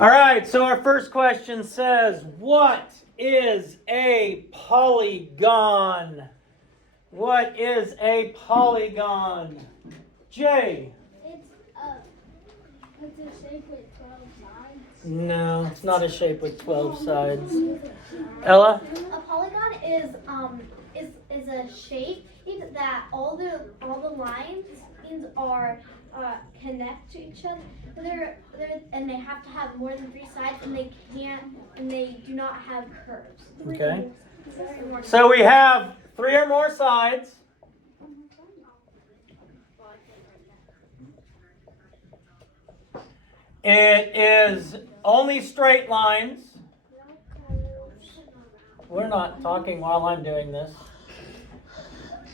All right, so our first question says, what is a polygon? What is a polygon? Jay? It's a shape with 12 sides. No, it's not a shape with 12 sides. Ella? A polygon is a shape that all the lines are connect to each other. And they have to have more than 3 sides, and they do not have curves. Okay. So we have 3 or more sides. It is only straight lines. We're not talking while I'm doing this.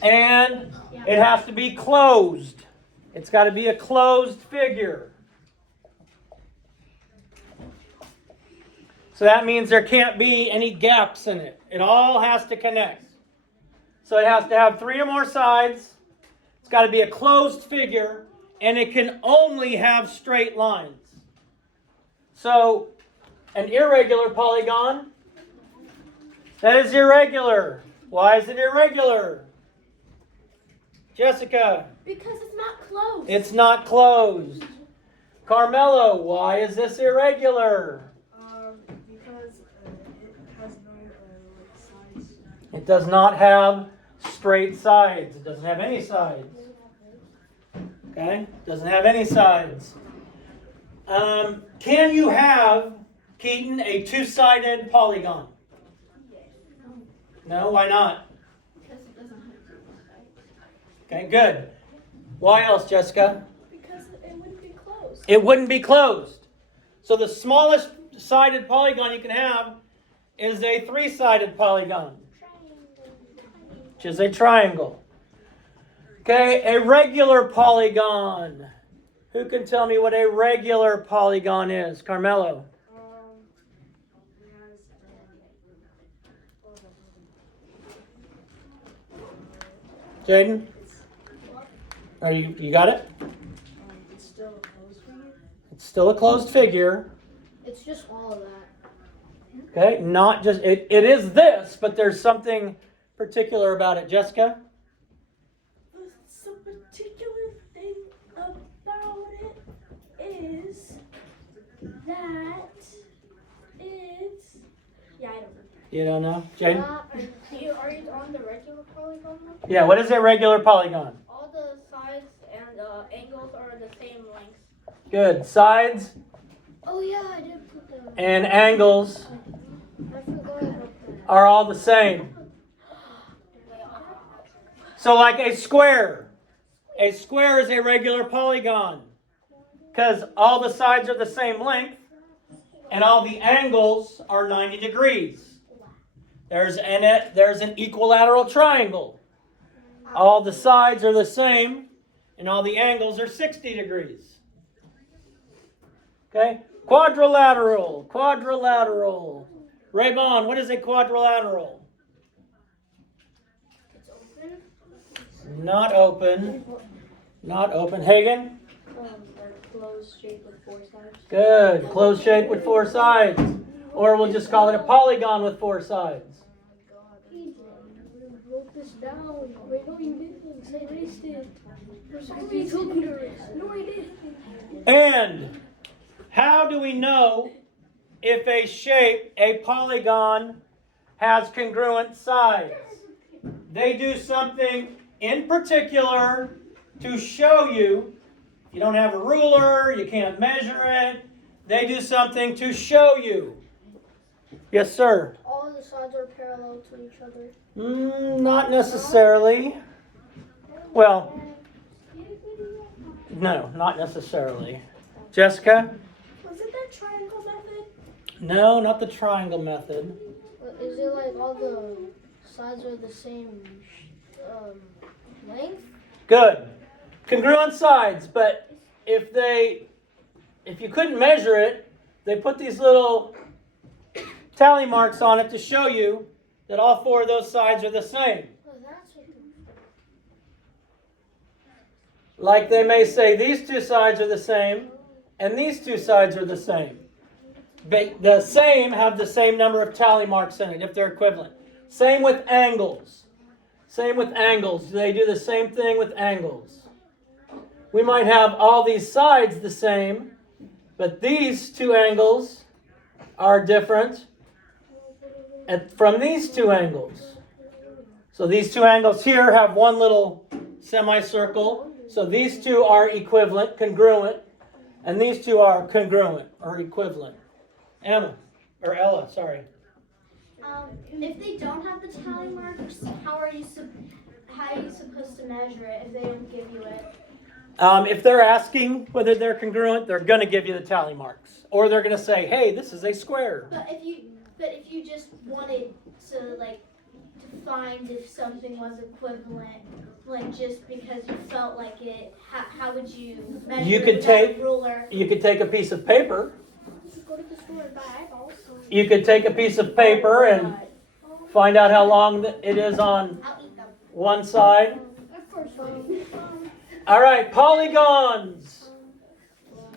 And it has to be closed. It's got to be a closed figure. So that means there can't be any gaps in it. It all has to connect. So it has to have 3 or more sides. It's got to be a closed figure. And it can only have straight lines. So an irregular polygon, that is irregular. Why is it irregular? Jessica? Because it's not closed. It's not closed. Carmelo, why is this irregular? Because it has no sides. It does not have straight sides. It doesn't have any sides. Okay? Doesn't have any sides. Can you have, Keaton, a 2-sided polygon? No, why not? Because it doesn't have 2 sides. Okay, good. Why else, Jessica? Because it wouldn't be closed. It wouldn't be closed. So the smallest sided polygon you can have is a 3-sided polygon, which is a triangle. Okay, a regular polygon. Who can tell me what a regular polygon is? Carmelo. Jaden? Are you got it? It's still a closed figure. It's still a closed figure. It's just all of that. Okay, not just, it is this, but there's something particular about it. Jessica? Some particular thing about it is that it's... Yeah, I don't know. You don't know? Jaden? Are you on the regular polygon? Yeah, what is a regular polygon? All the sides and angles are the same length. Good. Sides Oh yeah, I did put that. and angles I forgot about that. are all the same. So like a square. A square is a regular polygon because all the sides are the same length and all the angles are 90 degrees. There's an equilateral triangle. All the sides are the same and all the angles are 60 degrees. Okay? Quadrilateral. Raybon, what is a quadrilateral? It's open. Not open. Not open. Hagen? A closed shape with 4 sides. Good. Closed shape with 4 sides. Or we'll just call it a polygon with 4 sides. We wrote this down. Wait, no, you didn't. I erased it. No, I didn't. And how do we know if a shape, a polygon, has congruent sides? They do something in particular to show you. You don't have a ruler, you can't measure it. They do something to show you. Yes, sir? All the sides are parallel to each other. Not necessarily. Well, no, not necessarily. Jessica? Was it that triangle method? No, not the triangle method. Is it like all the sides are the same length? Good. Congruent sides, but if you couldn't measure it, they put these little tally marks on it to show you that all 4 of those sides are the same. Oh, that's what Like they may say these 2 sides are the same and these 2 sides are the same. The same have the same number of tally marks in it if they're equivalent. Same with angles. Same with angles. They do the same thing with angles. We might have all these sides the same, but these two angles are different from these two angles. So these two angles here have one little semicircle. So these two are equivalent, congruent, and these two are congruent or equivalent. Ella, sorry. If they don't have the tally marks, how are you supposed to measure it if they don't give you it? If they're asking whether they're congruent, they're going to give you the tally marks, or they're going to say, "Hey, this is a square." But if you just wanted to find if something was equivalent, just because you felt like it, how would you measure You it could without take a ruler? You could take a piece of paper. Go to the store and buy eyeballs. You could take a piece of paper and find out how long it is on I'll eat them. one side. Of course. All right, polygons.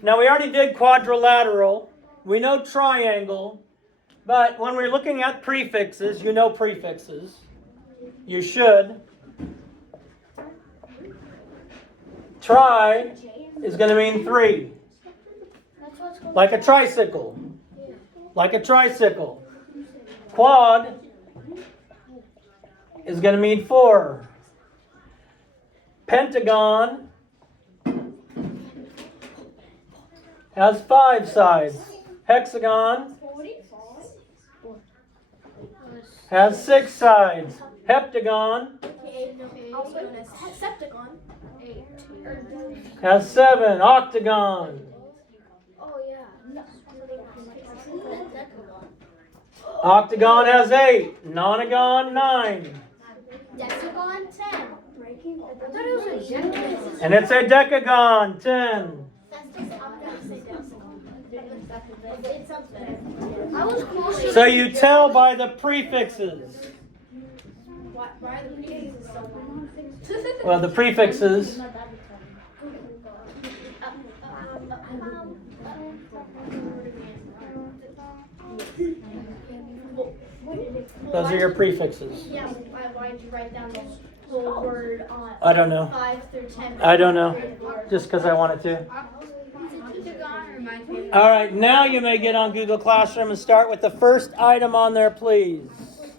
Now we already did quadrilateral. We know triangle. But when we're looking at prefixes, you know prefixes. You should. Tri is going to mean 3. Like a tricycle. Like a tricycle. Quad is going to mean 4. Pentagon has 5 sides. Hexagon has 6 sides. Heptagon Also known as septagon. has 7. Octagon Oh yeah. Octagon has 8. Nonagon 9. Decagon 10. I thought it was a gentleman. And it's a decagon 10. I'm gonna say decagon. It's something. I was close. So you tell by the prefixes. Why are the prefixes so long? Well, the prefixes. Those are your prefixes. Yeah, why did you write down the whole word on I don't know. 5 through 10? I don't know. Just because I wanted to. All right, now you may get on Google Classroom and start with the first item on there, please.